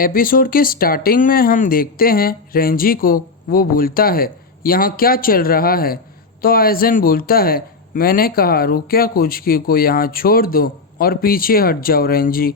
Episode के starting में हम देखते हैं रेंजी को। वो बोलता है, यहाँ क्या चल रहा है? तो आइजन बोलता है, मैंने कहा रुकिया कुचकी को यहाँ छोड़ दो और पीछे हट जाओ रेंजी।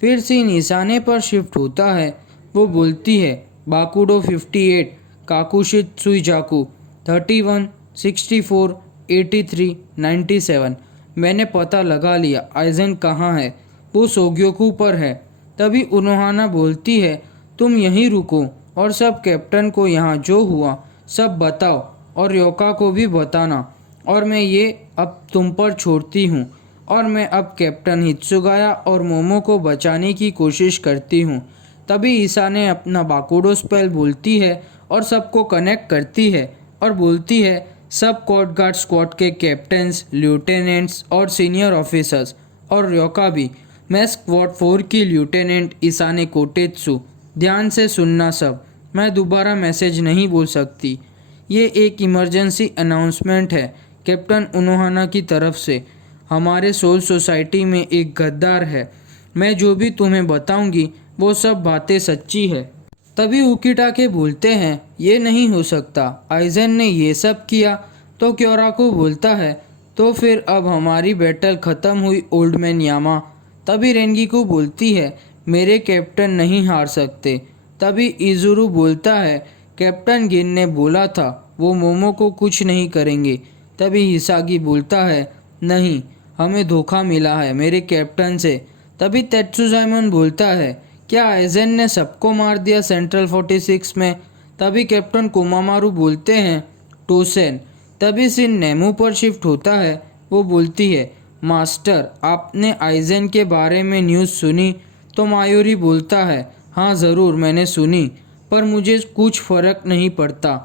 फिर सीन निशाने पर शिफ्ट होता है। वो बोलती है, बाकुडो 58, काकुशित सुइजाकू 31, 64, 83, 97। मैंने पता लगा लिया आइजन कहाँ है। वो सोग्योकू पर है। तभी उनोहाना बोलती है, तुम यहीं रुको और सब कैप्टन को यहाँ जो हुआ सब बताओ और योका को भी बताना, और मैं ये अब तुम पर छोड़ती हूँ। और मैं अब कैप्टन हित्सुगाया और मोमो को बचाने की कोशिश करती हूँ। तभी ईसा ने अपना बाकुडो स्पेल बोलती है और सबको कनेक्ट करती है और बोलती है, सब कोस्ट गार्ड स्क्वाड के कैप्टन्स, लेफ्टिनेंट्स और सीनियर ऑफिसर्स और योका भी। मैं स्क्वाड 4 की लेफ्टिनेंट ईसाने कोटेत्सु। ध्यान से सुनना सब, मैं दोबारा मैसेज नहीं बोल सकती। ये एक इमरजेंसी अनाउंसमेंट है कैप्टन उनोहाना की तरफ से। हमारे सोल सोसाइटी में एक गद्दार है। मैं जो भी तुम्हें बताऊंगी वो सब बातें सच्ची है। तभी उकिटाके बोलते हैं, ये नहीं हो सकता, आइजन ने ये सब किया। तो क्योराको बोलता है, तो फिर अब हमारी बैटल ख़त्म हुई ओल्ड मैन यामा। तभी रेंगिको बोलती है, मेरे कैप्टन नहीं हार सकते। तभी इजुरु बोलता है, कैप्टन गिन ने बोला था वो मोमो को कुछ नहीं करेंगे। तभी हिसागी बोलता है, नहीं, हमें धोखा मिला है मेरे कैप्टन से। तभी तेत्सुजाइमन बोलता है, क्या आइजन ने सबको मार दिया सेंट्रल 46 में? तभी कैप्टन कोमामारू बोलते हैं, टोसेन। तभी सीन नेमू पर शिफ्ट होता है। वो बोलती है, मास्टर आपने आइजन के बारे में न्यूज़ सुनी? तो मायूरी बोलता है, हाँ ज़रूर मैंने सुनी, पर मुझे कुछ फ़र्क नहीं पड़ता।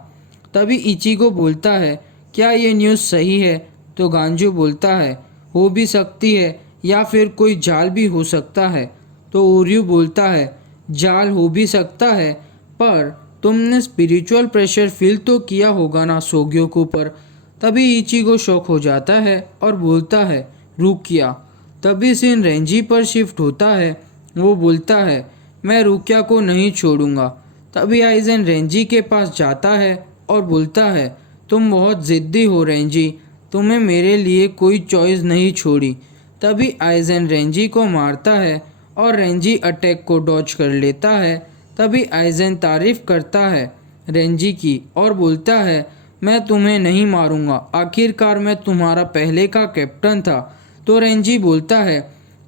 तभी इचिगो बोलता है, क्या ये न्यूज़ सही है? तो गांजू बोलता है, हो भी सकती है या फिर कोई जाल भी हो सकता है। तो उर्यू बोलता है, जाल हो भी सकता है, पर तुमने स्पिरिचुअल प्रेशर फील तो किया होगा ना सोग्योकू पर। तभी इचिगो शॉक हो जाता है और बोलता है, रुकिया। तभी सीन रेंजी पर शिफ्ट होता है। वो बोलता है, मैं रुकिया को नहीं छोड़ूंगा। तभी आइजन रेंजी के पास जाता है और बोलता है, तुम बहुत ज़िद्दी हो रेंजी, तुम्हें मेरे लिए कोई चॉइस नहीं छोड़ी। तभी आइजन रेंजी को मारता है और रेंजी अटैक को डॉज कर लेता है। तभी आइजन तारीफ करता है रेंजी की और बोलता है, मैं तुम्हें नहीं मारूंगा, आखिरकार मैं तुम्हारा पहले का कैप्टन था। तो रेंजी बोलता है,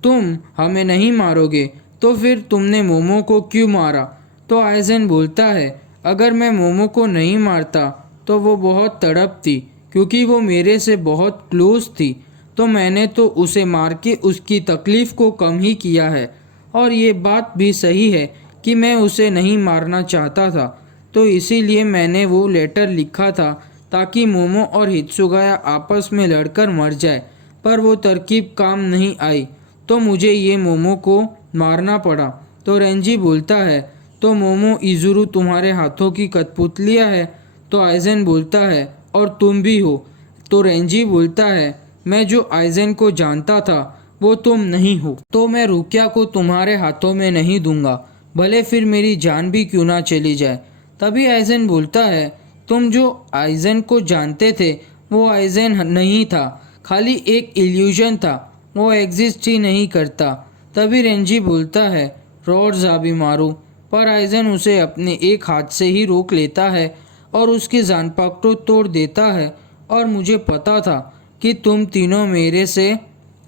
तुम हमें नहीं मारोगे तो फिर तुमने मोमो को क्यों मारा? तो आइजन बोलता है, अगर मैं मोमो को नहीं मारता तो वो बहुत तड़पती, क्योंकि वो मेरे से बहुत क्लोज थी। तो मैंने तो उसे मार के उसकी तकलीफ़ को कम ही किया है। और ये बात भी सही है कि मैं उसे नहीं मारना चाहता था, तो इसीलिए मैंने वो लेटर लिखा था ताकि मोमो और हित्सुगाया आपस में लड़कर मर जाए। पर वो तरकीब काम नहीं आई, तो मुझे ये मोमो को मारना पड़ा। तो रेंजी बोलता है, तो मोमो इजुरु तुम्हारे हाथों की कठपुतलियाँ है? तो आइजन बोलता है, और तुम भी हो। तो रेंजी बोलता है, मैं जो आइजन को जानता था वो तुम नहीं हो, तो मैं रुकिया को तुम्हारे हाथों में नहीं दूंगा, भले फिर मेरी जान भी क्यों ना चली जाए। तभी आइजन बोलता है, तुम जो आइजन को जानते थे वो आइजन नहीं था, खाली एक इल्यूजन था, वो एग्जिस्ट ही नहीं करता। तभी रेंजी बोलता है, रॉड जाबी मारू। पर आइजन उसे अपने एक हाथ से ही रोक लेता है और उसकी जानपाक को तोड़ देता है। और मुझे पता था कि तुम तीनों मेरे से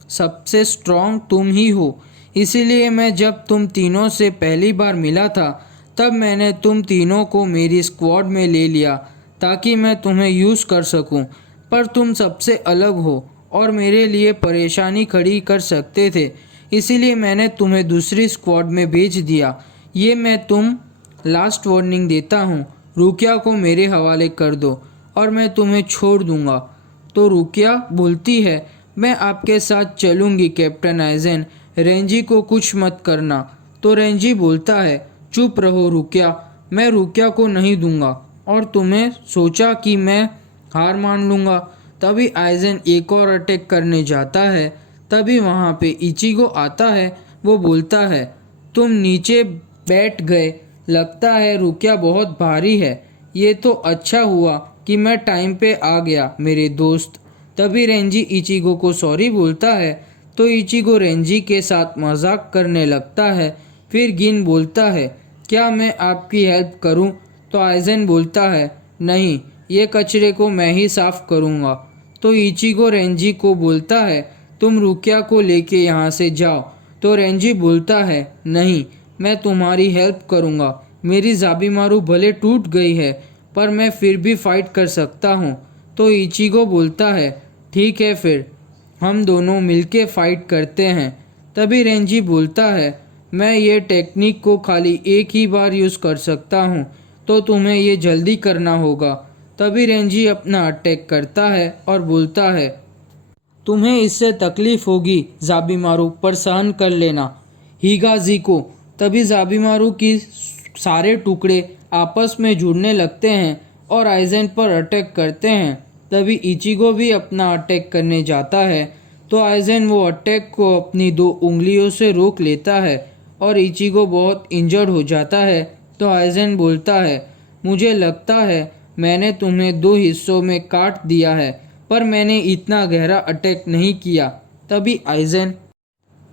सबसे स्ट्रांग तुम ही हो, इसीलिए मैं जब तुम तीनों से पहली बार मिला था तब मैंने तुम तीनों को मेरी स्क्वाड में ले लिया ताकि मैं तुम्हें यूज़ कर सकूं। पर तुम सबसे अलग हो और मेरे लिए परेशानी खड़ी कर सकते थे, इसीलिए मैंने तुम्हें दूसरी स्क्वाड में भेज दिया। ये मैं तुम लास्ट वार्निंग देता हूँ, रुकिया को मेरे हवाले कर दो और मैं तुम्हें छोड़ दूँगा। तो रुकिया बोलती है, मैं आपके साथ चलूँगी कैप्टन आइजन, रेंजी को कुछ मत करना। तो रेंजी बोलता है, चुप रहो रुकिया, मैं रुकिया को नहीं दूंगा। और तुम्हें सोचा कि मैं हार मान लूँगा। तभी आइजन एक और अटैक करने जाता है। तभी वहाँ पे इचिगो आता है। वो बोलता है, तुम नीचे बैठ गए। लगता है रुकिया बहुत भारी है। ये तो अच्छा हुआ कि मैं टाइम पे आ गया मेरे दोस्त। तभी रेंजी इचिगो को सॉरी बोलता है तो इचिगो रेंजी के साथ मजाक करने लगता है। फिर गिन बोलता है, क्या मैं आपकी हेल्प करूं? तो आइजन बोलता है, नहीं, ये कचरे को मैं ही साफ करूंगा। तो इचिगो रेंजी को बोलता है, तुम रुकिया को लेके यहाँ से जाओ। तो रेंजी बोलता है, नहीं, मैं तुम्हारी हेल्प करूंगा। मेरी जाबिमारू भले टूट गई है पर मैं फिर भी फाइट कर सकता हूँ। तो इचिगो बोलता है, ठीक है, फिर हम दोनों मिलके फाइट करते हैं। तभी रेंजी बोलता है, मैं ये टेक्निक को खाली एक ही बार यूज़ कर सकता हूँ, तो तुम्हें ये जल्दी करना होगा। तभी रेंजी अपना अटैक करता है और बोलता है, तुम्हें इससे तकलीफ होगी जाबिमारू, पर सहन कर लेना हिगाजी को। तभी जाबिमारू की सारे टुकड़े आपस में जुड़ने लगते हैं और आइजन पर अटैक करते हैं। तभी इचिगो भी अपना अटैक करने जाता है तो आइजन वो अटैक को अपनी 2 उंगलियों से रोक लेता है और इचिगो बहुत इंजर्ड हो जाता है। तो आइजन बोलता है, मुझे लगता है मैंने तुम्हें 2 हिस्सों में काट दिया है, पर मैंने इतना गहरा अटैक नहीं किया। तभी आइजन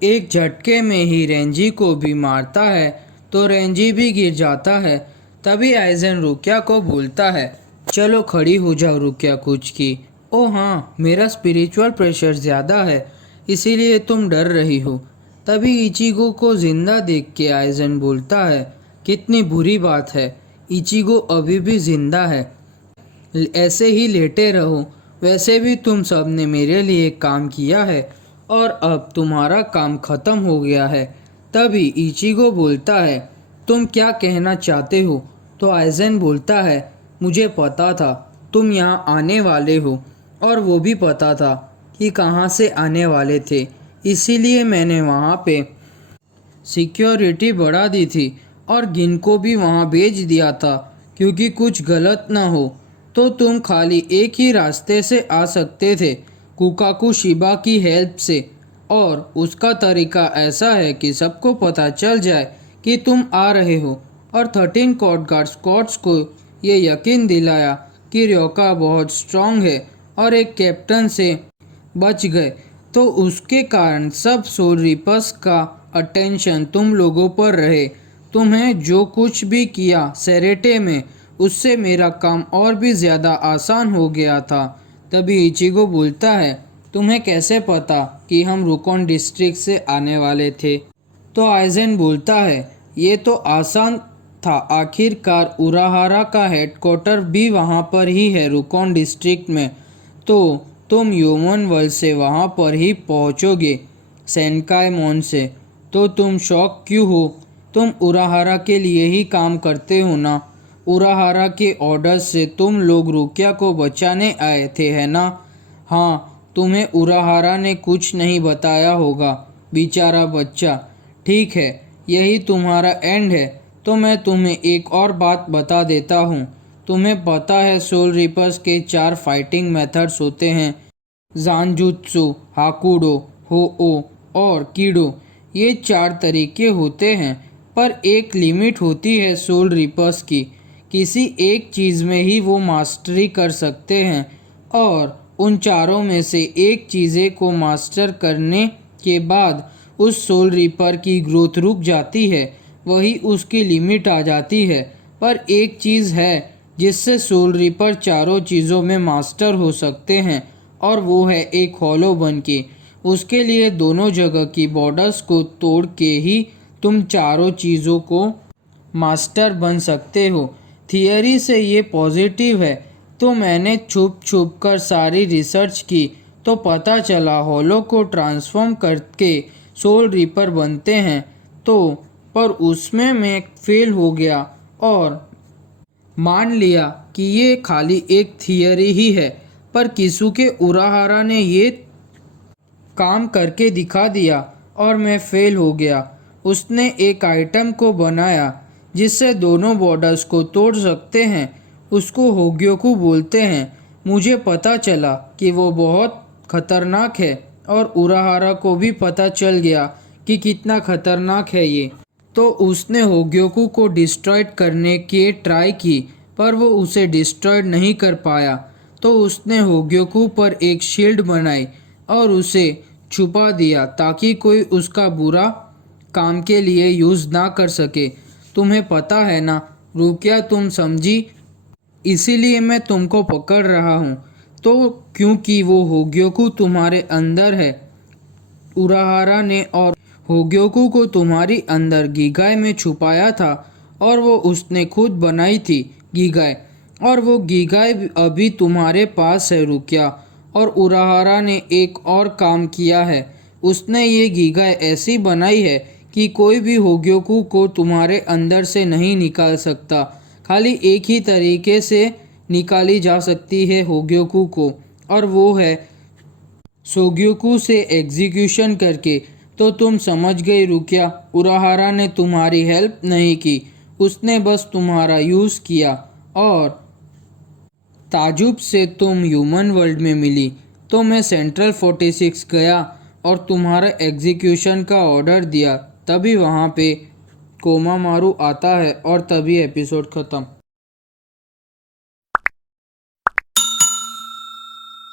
एक झटके में ही रेंजी को भी मारता है तो रेंजी भी गिर जाता है। तभी आइजन रुकिया को बोलता है, चलो खड़ी हो जाओ रुकिया कुछ की। ओ हाँ, मेरा स्पिरिचुअल प्रेशर ज़्यादा है इसीलिए तुम डर रही हो। तभी इचिगो को जिंदा देख के आइजन बोलता है, कितनी बुरी बात है, इचिगो अभी भी जिंदा है, ऐसे ही लेटे रहो। वैसे भी तुम सब ने मेरे लिए काम किया है और अब तुम्हारा काम खत्म हो गया है। तभी इचिगो बोलता है, तुम क्या कहना चाहते हो? तो आइजन बोलता है, मुझे पता था तुम यहाँ आने वाले हो और वो भी पता था कि कहाँ से आने वाले थे, इसीलिए मैंने वहाँ पे सिक्योरिटी बढ़ा दी थी और गिन को भी वहाँ भेज दिया था क्योंकि कुछ गलत ना हो। तो तुम खाली एक ही रास्ते से आ सकते थे, कुकाकू शिबा की हेल्प से, और उसका तरीका ऐसा है कि सबको पता चल जाए कि तुम आ रहे हो। और 13 कोर्ट गार्ड स्कॉट्स को ये यकीन दिलाया कि रयोका बहुत स्ट्रांग है और एक कैप्टन से बच गए। तो उसके कारण सब सोल रिपर्स का अटेंशन तुम लोगों पर रहे। तुम्हें जो कुछ भी किया सेरेटे में, उससे मेरा काम और भी ज़्यादा आसान हो गया था। तभी इचिगो बोलता है, तुम्हें कैसे पता कि हम रुकोन डिस्ट्रिक्ट से आने वाले थे? तो आइजन बोलता है, ये तो आसान था, आखिरकार उराहारा का हेडक्वार्टर भी वहाँ पर ही है रुकोन डिस्ट्रिक्ट में, तो तुम ह्यूमन वर्ल्ड से वहाँ पर ही पहुँचोगे सेनकाई मॉन से। तो तुम शौक क्यों हो? तुम उराहारा के लिए ही काम करते हो ना? उराहारा के ऑर्डर से तुम लोग रुकिया को बचाने आए थे, है ना? हाँ, तुम्हें उराहारा ने कुछ नहीं बताया होगा, बेचारा बच्चा। ठीक है, यही तुम्हारा एंड है। तो मैं तुम्हें एक और बात बता देता हूँ। तुम्हें पता है सोल रिपर्स के 4 फाइटिंग मेथड्स होते हैं, जानजुत्सु, हाकुडो, होओ और कीडो। ये 4 तरीके होते हैं, पर एक लिमिट होती है सोल रिपर्स की। किसी एक चीज़ में ही वो मास्टरी कर सकते हैं और उन चारों में से एक चीज़ें को मास्टर करने के बाद उस सोल रिपर की ग्रोथ रुक जाती है, वही उसकी लिमिट आ जाती है। पर एक चीज़ है जिससे सोल रिपर चारों चीज़ों में मास्टर हो सकते हैं और वो है एक हॉलो बन के। उसके लिए दोनों जगह की बॉर्डर्स को तोड़ के ही तुम चारों चीज़ों को मास्टर बन सकते हो। थियरी से ये पॉजिटिव है, तो मैंने छुप छुप कर सारी रिसर्च की तो पता चला हॉलो को ट्रांसफॉर्म करके सोल रिपर बनते हैं। तो पर उसमें मैं फेल हो गया और मान लिया कि ये खाली एक थियरी ही है। पर किसुके उराहारा ने ये काम करके दिखा दिया और मैं फेल हो गया। उसने एक आइटम को बनाया जिससे दोनों बॉर्डर्स को तोड़ सकते हैं। उसको होग्योकू बोलते हैं। मुझे पता चला कि वो बहुत खतरनाक है और उराहारा को भी पता चल गया कि कितना खतरनाक है ये। तो उसने होग्योकू को डिस्ट्रॉय करने की ट्राई की, पर वो उसे डिस्ट्रॉय नहीं कर पाया। तो उसने होग्योकू पर एक शील्ड बनाई और उसे छुपा दिया ताकि कोई उसका बुरा काम के लिए यूज़ ना कर सके। तुम्हें पता है ना रुकिया, तुम समझी, इसीलिए मैं तुमको पकड़ रहा हूँ। तो क्योंकि वो होग्योकू तुम्हारे अंदर है उराहारा ने, और होग्योकू को तुम्हारी अंदर गीगाई में छुपाया था और वो उसने खुद बनाई थी गीगाई, और वो गीगाई अभी तुम्हारे पास है रुकिया। और उराहारा ने एक और काम किया है, उसने ये गीगाई ऐसी बनाई है कि कोई भी होग्योकू को तुम्हारे अंदर से नहीं निकाल सकता। खाली एक ही तरीके से निकाली जा सकती है होग्योकू को, और वो है सोग्योकू से एग्जीक्यूशन करके। तो तुम समझ गई रुकिया, उराहारा ने तुम्हारी हेल्प नहीं की, उसने बस तुम्हारा यूज़ किया। और ताजुब से तुम ह्यूमन वर्ल्ड में मिली, तो मैं सेंट्रल 46 गया और तुम्हारा एग्जीक्यूशन का ऑर्डर दिया। तभी वहाँ पे कोमामारू आता है और तभी एपिसोड ख़त्म।